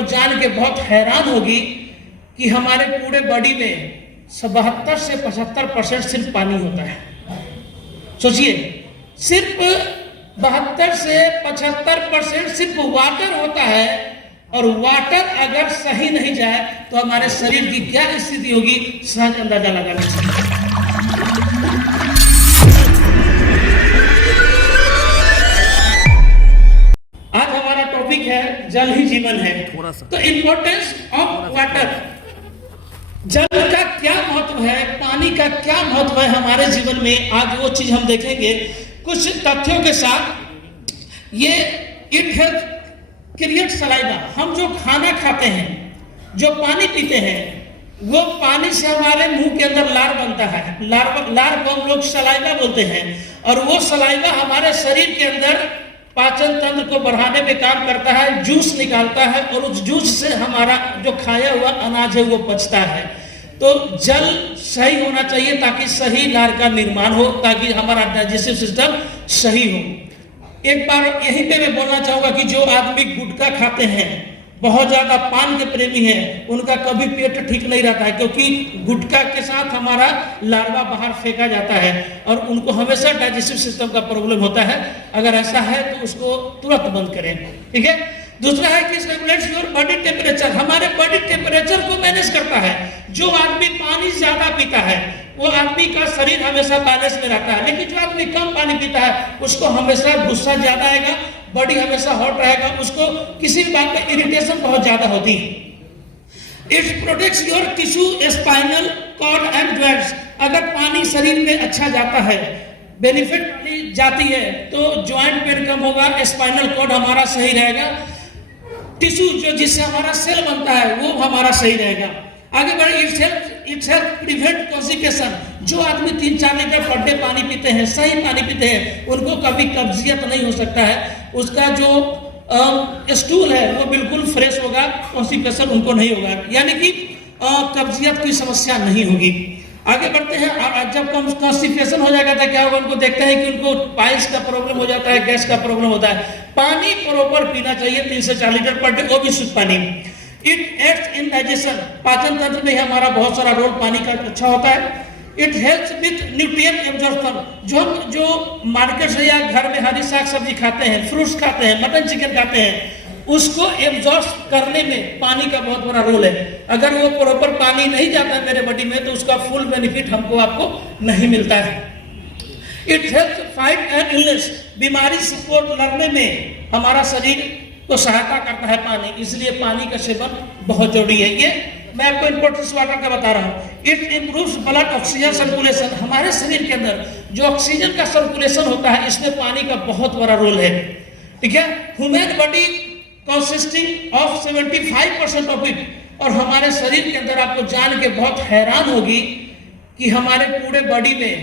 आपको जान के बहुत हैरान होगी कि हमारे पूरे बॉडी में 72 से 75% सिर्फ पानी होता है। सोचिए, सिर्फ 72 से 75% सिर्फ वाटर होता है, और वाटर अगर सही नहीं जाए तो हमारे शरीर की क्या स्थिति होगी सहज अंदाजा लगाना चाहिए। आज हमारा टॉपिक है जल ही जीवन है। तो इंपॉर्टेंस ऑफ वाटर, जल का क्या महत्व है, पानी का क्या महत्व है हमारे जीवन में, आज वो चीज हम देखेंगे कुछ तथ्यों के साथ। ये इट हेल्थ क्रिएट सलाइवा, हम जो खाना खाते हैं, जो पानी पीते हैं, वो पानी से हमारे मुंह के अंदर लार बनता है। लार को हम लोग सलाइवा बोलते हैं, और वो सलाइवा हमारे शरीर के अंदर पाचन तंत्र को बढ़ाने में काम करता है, जूस निकालता है, और उस जूस से हमारा जो खाया हुआ अनाज है वो पचता है। तो जल सही होना चाहिए ताकि सही लार का निर्माण हो, ताकि हमारा डाइजेस्टिव सिस्टम सही हो। एक बार यहीं पे मैं बोलना चाहूंगा कि जो आदमी गुटखा खाते हैं, बहुत ज्यादा पान के प्रेमी हैं, उनका कभी पेट ठीक नहीं रहता है, क्योंकि गुटखा के साथ हमारा लार्वा बाहर फेंका जाता है और उनको हमेशा डाइजेस्टिव सिस्टम का प्रॉब्लम होता है। अगर ऐसा है तो उसको तुरंत बंद करें, ठीक है। दूसरा है कि रेगुलेट्स योर बॉडी टेम्परेचर, हमारे बॉडी टेम्परेचर को मैनेज करता है। जो आदमी पानी ज्यादा पीता है वो आदमी का शरीर हमेशा बैलेंस में रहता है, लेकिन जो आदमी कम पानी पीता है उसको हमेशा गुस्सा ज्यादा आएगा, बॉडी हमेशा हॉट रहेगा, उसको किसी भी बात में इरिटेशन बहुत ज्यादा होती है। It protects your tissue, spinal cord and joints, अगर पानी शरीर में अच्छा जाता है, बेनिफिट पानी जाती है तो जॉइंट पेन कम होगा, स्पाइनल कॉर्ड हमारा सही रहेगा, टिश्यू जो जिससे हमारा सेल बनता है वो हमारा सही रहेगा। आगे बढ़े, इट्स हेल्प प्रिवेंट कॉन्स्टिपेशन, जो आदमी 3-4 लीटर पर डे पानी पीते हैं, सही पानी पीते हैं, उनको कभी कब्जियत नहीं हो सकता है, उसका जो स्टूल है वो बिल्कुल फ्रेश होगा, कॉन्स्टिपेशन उनको नहीं होगा, यानी कि कब्जियत की समस्या नहीं होगी। आगे बढ़ते हैं, जब कॉन्स्टिपेशन हो जाएगा तो क्या होगा, उनको देखते हैं कि उनको पाइल्स का प्रॉब्लम हो जाता है, गैस का प्रॉब्लम होता है। पानी प्रॉपर पीना चाहिए, 3 से 4 लीटर पर डे, वो भी शुद्ध पानी। इट एक्ट्स इन डाइजेशन, पाचन तंत्र में हमारा बहुत सारा रोल पानी का अच्छा होता है। It helps with nutrient absorption, जो मार्केट से या घर में हरी साग सब्जी खाते हैं, फ्रूट्स खाते हैं, मटन चिकन खाते हैं, उसको एब्जॉर्ब करने में पानी का बहुत बड़ा रोल है। अगर वो प्रॉपर पानी नहीं जाता है मेरे बॉडी में तो उसका फुल बेनिफिट आपको नहीं मिलता है। It helps fight and illness, बीमारी को लड़ने में हमारा शरीर को सहायता करता है पानी, इसलिए पानी का सेवन बहुत जरूरी है। ये मैं आपको इंपॉर्टेंस वाटर का बता रहा हूँ। It improves blood oxygen circulation, हमारे शरीर के अंदर जो ऑक्सीजन का सर्कुलेशन होता है इसमें पानी का बहुत बड़ा रोल है, ठीक है। Human body consisting of 75% of it, और हमारे शरीर के अंदर आपको जान के बहुत हैरान होगी कि हमारे पूरे बॉडी में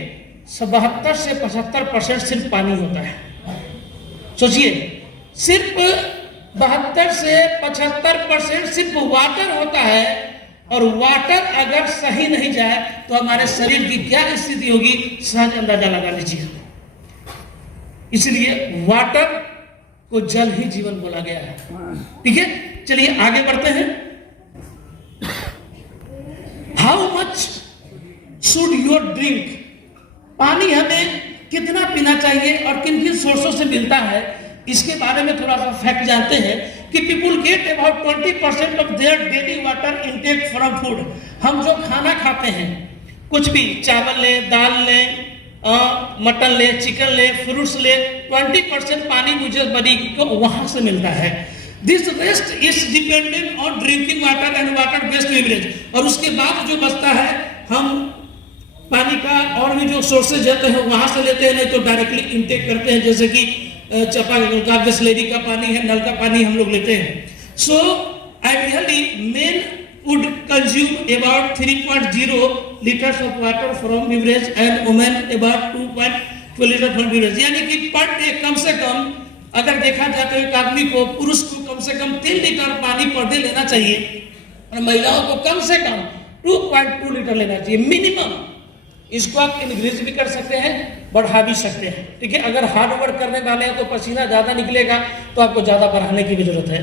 72 से 75% सिर्फ पानी होता है। सोचिए, सिर्फ 72 से 75% सिर्फ वाटर होता है, और वाटर अगर सही नहीं जाए तो हमारे शरीर की क्या स्थिति होगी सहज अंदाजा लगा लीजिए। इसलिए वाटर को जल ही जीवन बोला गया है, ठीक है। चलिए आगे बढ़ते हैं। How much should your drink, पानी हमें कितना पीना चाहिए और किन किन सोर्सों से मिलता है, इसके बारे में थोड़ा सा फैक्ट जानते हैं कि people get about 20% of their daily water intake from food. हम जो खाना खाते हैं, कुछ भी चावल लें, दाल लें, मटन ले, चिकन ले, फ्रूट्स ले, 20% पानी मुझे बॉडी को वहां से मिलता है। This rest is dependent on drinking water and water based beverage, और उसके बाद जो बचता है हम पानी का और भी जो सोर्सेज जाते हैं वहां से लेते हैं, नहीं तो डायरेक्टली इनटेक करते हैं, जैसे कि चापाकल का, बिसलेरी का पानी है, नल का पानी हम लोग लेते हैं। So ideally main would consume about 3.0 liters of water from beverage and women about 2.12 liters from beverage, यानी कि पर डे कम से कम अगर देखा जाए तो एक आदमी को, पुरुष को कम से कम 3 लीटर पानी पर डे लेना चाहिए, और महिलाओं को कम से कम 2.2 लीटर लेना चाहिए मिनिमम। इसको आप इंक्रीज भी कर सकते हैं, बढ़ा भी सकते हैं, ठीक है। अगर हार्ड वर्क करने वाले हैं तो पसीना ज्यादा निकलेगा तो आपको ज्यादा बढ़ाने की भी जरूरत है।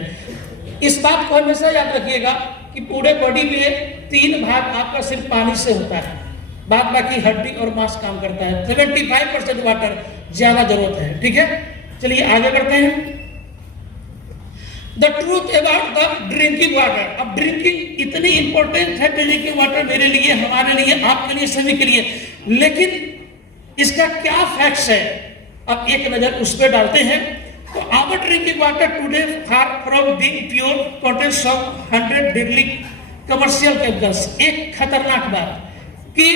इस बात को हमेशा याद रखिएगा कि पूरे बॉडी में 3 भाग आपका सिर्फ पानी से होता है, बाद बाकी हड्डी और मांस काम करता है। 75% वाटर ज्यादा जरूरत है। ठीक है, चलिए आगे बढ़ते हैं। The truth about the drinking water. अब ड्रिंकिंग इतनी इंपॉर्टेंट है, ड्रिंकिंग वाटर मेरे लिए, हमारे लिए, आपके लिए, सभी के लिए, लेकिन इसका क्या फैक्ट्स है, अब एक नजर उस पर डालते हैं। तो our drinking water today far from being pure contents of 100 deadly commercial chemicals. एक खतरनाक बात कि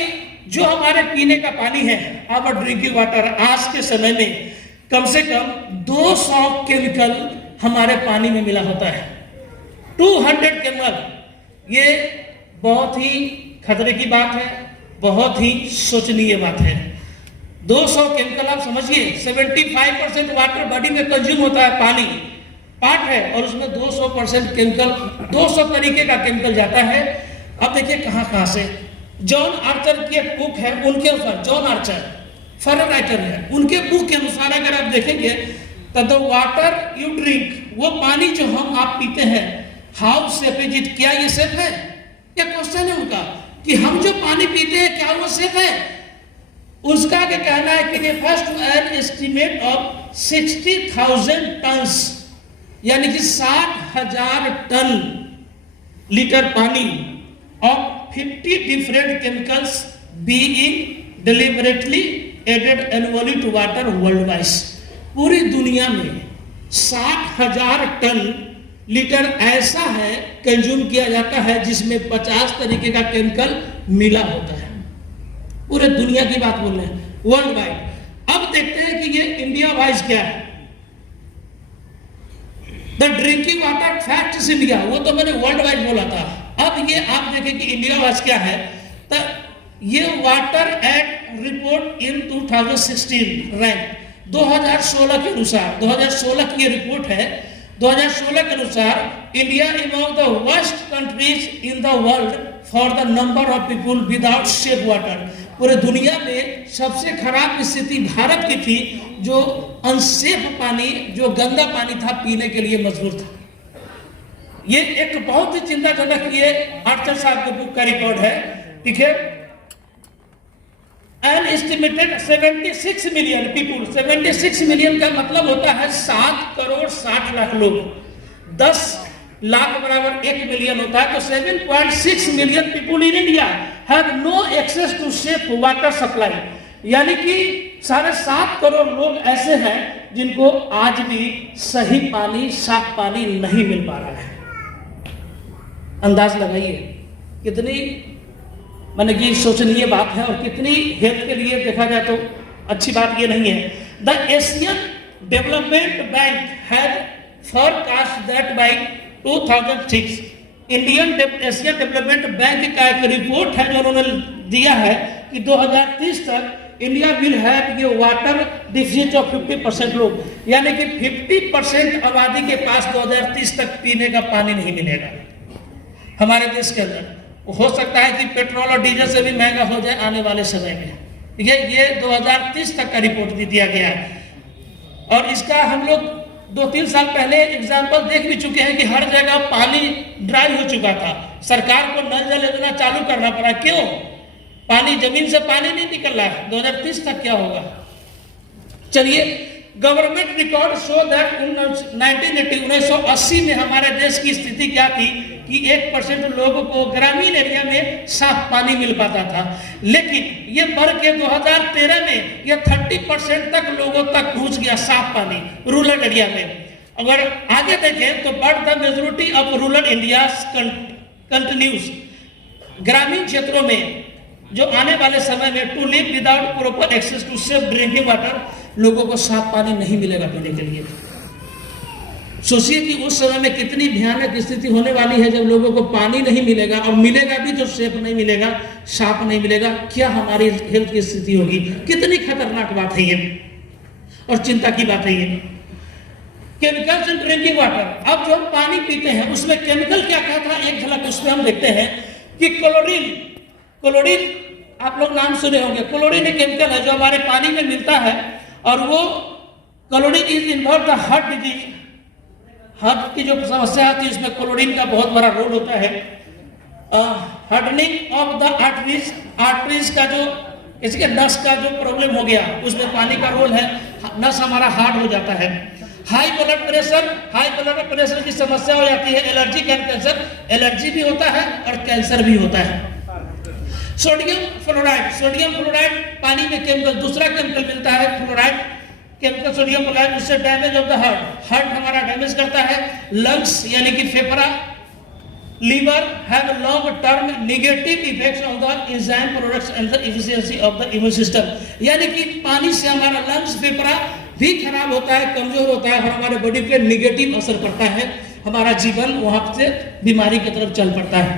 जो हमारे पीने का पानी है, आवर ड्रिंकिंग वाटर, आज के समय में कम से कम 200 केमिकल हमारे पानी में मिला होता है। 200 केमिकल, ये बहुत ही खतरे की बात है, बहुत ही सोचनीय बात है। 200 केमिकल, आप समझिए 75% वाटर बॉडी में कंज्यूम होता है, पानी पार्ट है, और उसमें 200% केमिकल, 200 तरीके का केमिकल जाता है। अब देखिए कहां से। जॉन आर्चर की एक बुक है, उनके अनुसार, जॉन आर्चर फॉरेन राइटर है, उनके बुक के अनुसार अगर आप देखेंगे तो द वाटर यू ड्रिंक, वो पानी जो हम आप पीते हैं, हाउ सेफ इज इट, क्या ये सेफ है? क्या क्वेश्चन है उनका कि हम जो पानी पीते हैं क्या वो सेफ है? उसका क्या कहना है कि first an estimate of 60,000 tons, यानी कि 60,000 टन लीटर पानी of 50 different chemicals being deliberately added annually to water worldwide. पूरी दुनिया में 60,000 टन लीटर ऐसा है कंज्यूम किया जाता है जिसमें 50 तरीके का केमिकल मिला होता है। पूरे दुनिया की बात बोल रहे हैं, वर्ल्ड वाइड। अब देखते हैं कि ये इंडिया वाइज क्या है। The drinking water facts India, वो तो मैंने वर्ल्ड वाइड बोला था। अब ये आप देखें कि इंडिया वाइज क्या है। तो ये वाटर एक्ट रिपोर्ट इन 2016 रैंक 2016 के अनुसार, 2016 की ये रिपोर्ट है। 2016 के अनुसार India among the worst countries in the world for the number of people without safe water. पूरे दुनिया में सबसे खराब स्थिति भारत की थी, जो अनसेफ पानी, जो गंदा पानी था, पीने के लिए मजबूर था। ये एक बहुत ही चिंताजनक, ये आर्चर साहब के बुक का रिकॉर्ड है। ठीक है, an estimated 76 million people, 76 million का मतलब होता है 7 करोड़ 60 लाख लोग। 10 लाख बराबर 1 मिलियन होता है, तो 7.6 million people in India have no access to safe water supply. यानी कि 7.5 करोड़ लोग ऐसे हैं जिनको आज भी सही पानी, साफ पानी नहीं मिल पा रहा है। अंदाज लगाइए कितनी माने कि सोचनीय बात है, और कितनी हेल्थ के लिए देखा जाए तो अच्छी बात ये नहीं है। The Asian development bank had forecast that bye 2006, Indian Asian development bank का एक रिपोर्ट है जो उन्होंने दिया है कि 2030 तक इंडिया विल हैव ये वाटर डिफिसिट ऑफ 50% लोग, यानी कि 50% आबादी के पास 2030 तक पीने का पानी नहीं मिलेगा हमारे देश के अंदर। हो सकता है कि पेट्रोल और डीजल से भी महंगा हो जाए आने वाले समय में। ठीक है, ये 2030 तक का रिपोर्ट दिया गया है, और इसका हम लोग 2-3 साल पहले एग्जाम्पल देख भी चुके हैं कि हर जगह पानी ड्राई हो चुका था। सरकार को नल जल योजना चालू करना पड़ा। क्यों? पानी, जमीन से पानी नहीं निकल रहा है। 2030 तक क्या होगा? चलिए, गवर्नमेंट रिकॉर्ड शो दैट 1980 में हमारे देश की स्थिति क्या थी कि 1% लोगों को ग्रामीण एरिया में साफ पानी मिल पाता था, लेकिन ये बढ़ के 2013 में ये 30% तक लोगों तक पहुंच गया साफ पानी रूरल एरिया में। अगर आगे देखें तो but the majority of rural India continues, ग्रामीण क्षेत्रों में जो आने वाले समय में to live without proper access to safe drinking water, लोगों को साफ पानी नहीं मिलेगा पीने के लिए। सोचिए कि उस समय में कितनी भयानक स्थिति होने वाली है जब लोगों को पानी नहीं मिलेगा, और मिलेगा भी तो सेफ नहीं मिलेगा, साफ नहीं मिलेगा। क्या हमारी हेल्थ की स्थिति होगी? कितनी खतरनाक बात है ये, और चिंता की बात है ये। Chemicals in drinking water. अब जो हम पानी पीते हैं उसमें केमिकल क्या क्या था, एक झलक उसमें हम देखते हैं कि क्लोरीन, क्लोरीन आप लोग नाम सुने होंगे। क्लोरीन एक केमिकल है जो हमारे पानी में मिलता है, और वो chlorine is involve the heart disease, heart की जो समस्या आती है उसमें क्लोरीन का बहुत बड़ा रोल होता है। हार्डनिंग ऑफ द आर्टरीज का जो इसके नस का जो प्रॉब्लम हो गया उसमें पानी का रोल है, नस हमारा हार्ड हो जाता है। हाई ब्लड प्रेशर की समस्या हो जाती है। एलर्जी कैंसर, एलर्जी भी होता है और कैंसर भी होता है। सोडियम फ्लोराइड पानी में केमिकल, दूसरा केमिकल मिलता है फ्लोराइड केमिकल, सोडियम फ्लोराइड, उससे डैमेज ऑफ द हार्ट हमारा डैमेज करता है। लंग्स यानी कि फेफड़ा, liver have long term negative effects on the enzyme products and the efficiency of the immune system। यानी कि पानी से हमारा लंग्स, फेफड़ा भी खराब होता है, कमजोर होता है और हमारे बॉडी पे नेगेटिव असर पड़ता है, हमारा जीवन वहां से बीमारी की तरफ चल पड़ता है।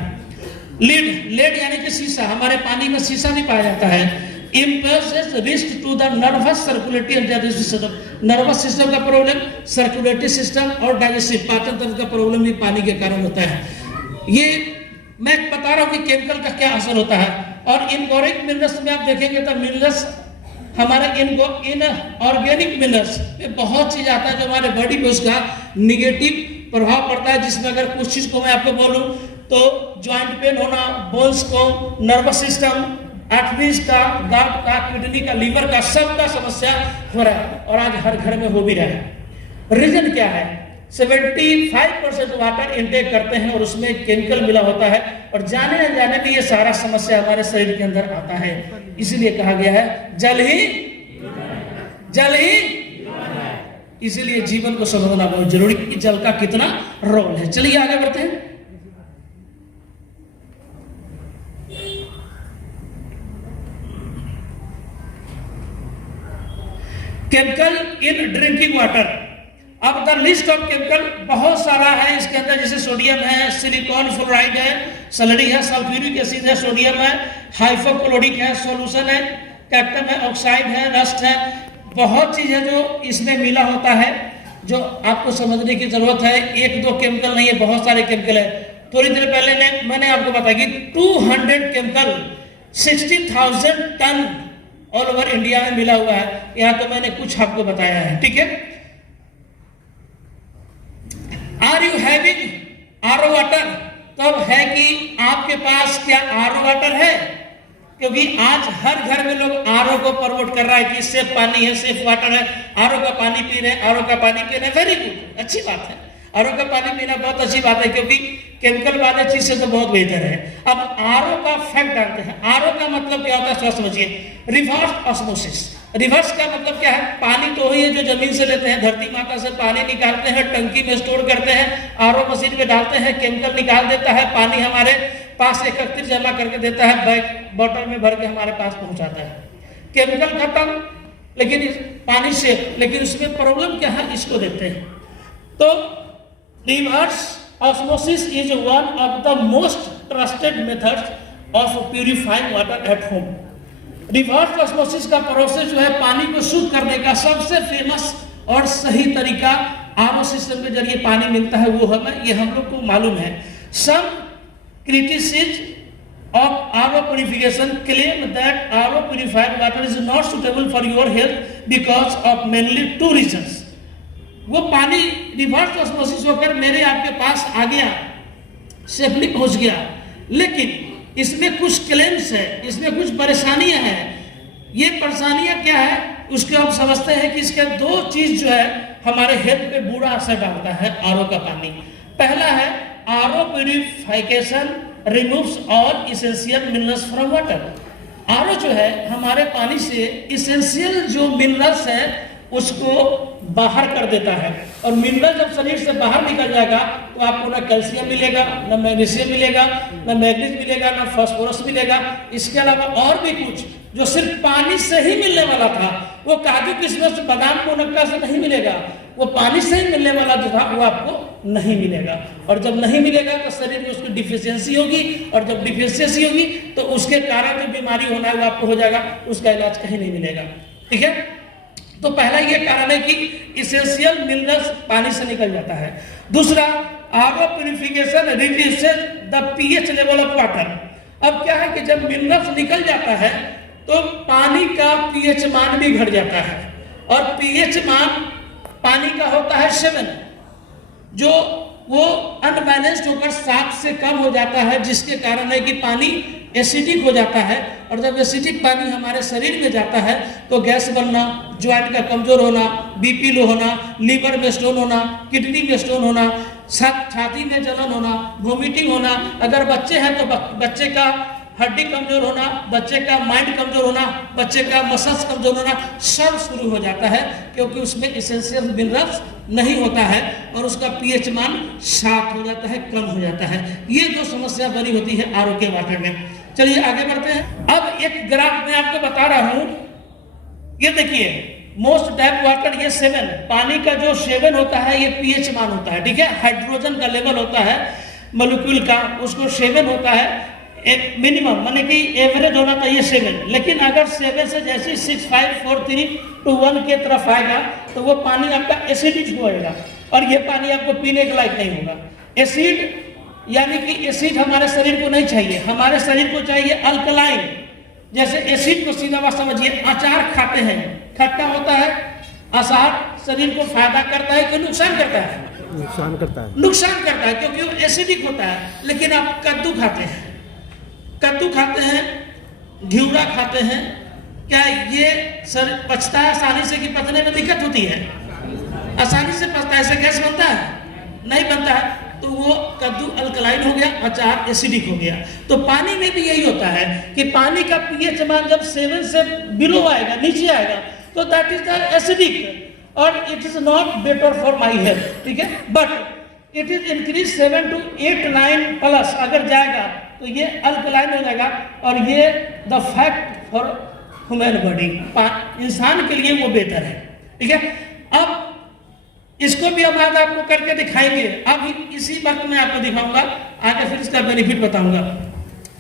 लेड यानी कि शीशा, हमारे पानी में शीशा भी पाया जाता है। imposes risk to the nervous circulatory and digestive system। Nervous system का प्रॉब्लम, सर्कुलेटरी सिस्टम और डाइजेस्टिव पाचन तंत्र का प्रॉब्लम भी पानी के कारण होता है। ये मैं बता रहा हूँ कि केमिकल का क्या असर होता है। और इनऑर्गेनिक मिनरल्स में आप देखेंगे तो मिनरल्स हमारे इन ऑर्गेनिक मिनरल्स पे बहुत चीज आता है जो हमारे बॉडी पे उसका निगेटिव प्रभाव पड़ता है, जिसमें अगर कुछ चीज को मैं आपको बोलूं तो ज्वाइंट पेन होना, बोन्स को, नर्वस सिस्टम, आर्टरीज का, दांत का, किडनी का, लीवर का, सबका समस्या हो रहा है और आज हर घर में हो भी रहा है। रीजन क्या है? 75% वाटर इनटेक करते हैं और उसमें केमिकल मिला होता है और जाने न जाने में ये सारा समस्या हमारे शरीर के अंदर आता है। इसीलिए कहा गया है जल ही इसीलिए जीवन को समझना बहुत जरूरी कि जल का कितना रोल है। चलिए आगे बढ़ते हैं। Chemical in drinking water. अब द लिस्ट ऑफ केमिकल बहुत सारा है इसके अंदर, जैसे सोडियम है, सिलिकॉन फ्लोराइड है, सल्फरी है, सल्फ्यूरिक एसिड है, सोडियम है, हाइपोक्लोरिक है, सॉल्यूशन है, कैप्टम है, ऑक्साइड है, रस्ट है, बहुत चीज है जो इसमें मिला होता है जो आपको समझने की जरूरत है। एक दो केमिकल नहीं है, बहुत सारे केमिकल है। थोड़ी देर पहले मैंने आपको बताया कि 200 chemical 60,000 ton all over India में मिला हुआ है। यहाँ तो मैंने कुछ आपको बताया है, ठीक है। Are you having RO water? तो अब है कि आपके पास क्या आरओ वाटर है? क्योंकि आज हर घर में लोग आरओ को प्रमोट कर रहा है कि सेफ पानी है, सेफ वाटर है, आरओ का पानी पी रहे हैं, आरओ का पानी पी रहे हैं, वेरी गुड, अच्छी बात है। आरओ का पानी पीना बहुत अच्छी बात है क्योंकि केमिकल वाले चीज से तो बहुत बेहतर है। अब आरओ का फैक्ट जानते हैं। आरओ का मतलब क्या होता है थोड़ा समझिए। Reverse osmosis. रिवर्स का मतलब क्या है? पानी तो वही है जो जमीन से लेते हैं, धरती माता से पानी निकालते हैं, टंकी में स्टोर करते हैं, आरओ मशीन में डालते हैं, केमिकल निकाल देता है, पानी हमारे पास एकत्रित जमा करके देता है, बैग बॉटल में भर के हमारे पास पहुंचाता है। केमिकल खत्म, लेकिन पानी से, लेकिन उसमें प्रॉब्लम क्या है, इसको देते हैं। तो reverse osmosis is one of the most trusted methods of purifying water at home. Reverse osmosis का प्रोसेस जो है पानी को शुद्ध करने का सबसे फेमस और सही तरीका आरओ सिस्टम के जरिए पानी मिलता है, वो हमें ये हम लोग को मालूम है। सम criticism of RO purification claim that RO purified water is not suitable for your health because of mainly two reasons। वो पानी रिवर्स ऑस्मोसिस होकर मेरे आपके पास आ गया, सेफली पहुंच गया, लेकिन इसमें कुछ क्लेम्स है, इसमें कुछ परेशानियां हैं। ये परेशानियां क्या है उसके हम समझते हैं कि इसके दो चीज जो है हमारे हेल्थ पे बुरा असर डालता है आरओ का पानी। पहला है RO purification removes all essential minerals from water. RO जो है हमारे पानी से इसेंशियल जो मिनरल्स है उसको बाहर कर देता है, और मिनरल जब शरीर से बाहर निकल जाएगा तो आपको ना कैल्शियम मिलेगा, ना मैग्नीशियम मिलेगा, ना मैग्नीज मिलेगा, ना फास्फोरस मिलेगा। इसके अलावा और भी कुछ जो सिर्फ पानी से ही मिलने वाला था, वो काजू किशमिश बादाम मुनक्का से नहीं मिलेगा, वो पानी से ही मिलने वाला जो था वो आपको नहीं मिलेगा। और जब नहीं मिलेगा तो शरीर में उसकी डिफिशियंसी होगी, और जब डिफिशियंसी होगी तो उसके कारण जो बीमारी होना है वो आपको हो जाएगा, उसका इलाज कहीं नहीं मिलेगा, ठीक है। तो पहला ये कारण है कि इसेंशियल मिनरल्स पानी से निकल जाता है। दूसरा, RO purification reduces the pH level of water. अब क्या है कि जब मिनरल्स निकल जाता है तो पानी का पीएच मान भी घट जाता है, और पीएच मान पानी का होता है 7, जो वो अनबैलेंस्ड होकर 7 से कम हो जाता है, जिसके कारण है कि पानी एसिडिक हो जाता है। और जब एसिडिक पानी हमारे शरीर में जाता है तो गैस बनना, ज्वाइंट का कमजोर होना, बीपी लो होना, लीवर में स्टोन होना, किडनी में स्टोन होना, छाती में जलन होना, वोमिटिंग होना। अगर बच्चे हैं तो बच्चे का हड्डी कमजोर होना, बच्चे का माइंड कमजोर होना, बच्चे का मसल्स कमजोर होना, सब शुरू हो जाता है, क्योंकि उसमें एसेंशियल मिनरल्स नहीं होता है और उसका पीएच मान 7 हो जाता है, कम हो जाता है। ये जो समस्या बनी होती है आरओ के वाटर में। चलिए आगे बढ़ते हैं। अब एक ग्राफ मैं आपको बता रहा हूं, ये देखिए, मोस्ट टैप वाटर, ये 7, पानी का जो 7 होता है ये पीएच मान होता है, ठीक है। हाइड्रोजन का लेवल होता है मॉलिक्यूल का, उसको 7 होता है, एक मिनिमम माने कि एवरेज होना चाहिए 7। लेकिन अगर 7 से जैसे 6, 5, 4, 3 to 1 के तरफ आएगा तो वो पानी आपका एसिडिक होएगा और ये पानी आपको पीने के लायक नहीं होगा। एसिड यानी कि एसिड हमारे शरीर को नहीं चाहिए, हमारे शरीर को चाहिए अल्कलाइन। जैसे एसिड को सीधा बात समझिए, अचार खाते हैं, खट्टा होता है, अचार शरीर को फायदा करता है कि नुकसान करता है? नुकसान करता है। नुकसान करता है, क्योंकि वो एसिडिक होता है। लेकिन आप कद्दू खाते हैं, कद्दू खाते हैं, घिउरा खाते हैं, क्या ये सर पचता है आसानी से कि पचने में दिक्कत होती है? आसानी से पचता है। ऐसे गैस बनता है? नहीं बनता है। तो वो कद्दू अल्कलाइन हो गया, अचार एसिडिक हो गया। तो पानी में भी यही होता है कि पानी का पीएच मान जब 7 से बिलो आएगा, नीचे आएगा, तो दैट इज द एसिडिक और it is not better for my health, ठीक है। But it is increase 7 to 8, 9 plus अगर जाएगा तो ये अल्कलाइन हो जाएगा और ये the fact for human body, इंसान के लिए वो बेहतर है, ठीक है। अब इसको भी हम आज आपको करके दिखाएंगे। अब इसी वक्त मैं आपको दिखाऊंगा, आगे फिर इसका बेनिफिट बताऊंगा।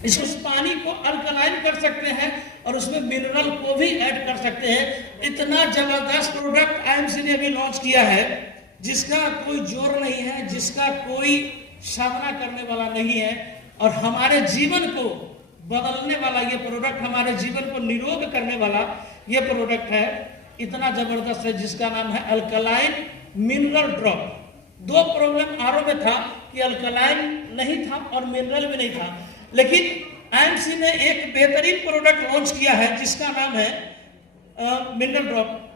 इसको पानी को अल्कलाइन कर सकते हैं और उसमें मिनरल को भी ऐड कर सकते हैं। इतना जबरदस्त प्रोडक्ट आईएमसी ने भी लॉन्च किया है जिसका कोई जोर नहीं है, जिसका कोई सामना करने वाला नहीं है और हमारे जीवन को बदलने वाला ये प्रोडक्ट, हमारे जीवन को निरोग करने वाला ये प्रोडक्ट है। इतना जबरदस्त है जिसका नाम है alkaline mineral drop. 2 problem RO में था कि अल्कलाइन नहीं था और मिनरल भी नहीं था, लेकिन आईएमसी ने एक बेहतरीन प्रोडक्ट लॉन्च किया है जिसका नाम है मिनरल ड्रॉप।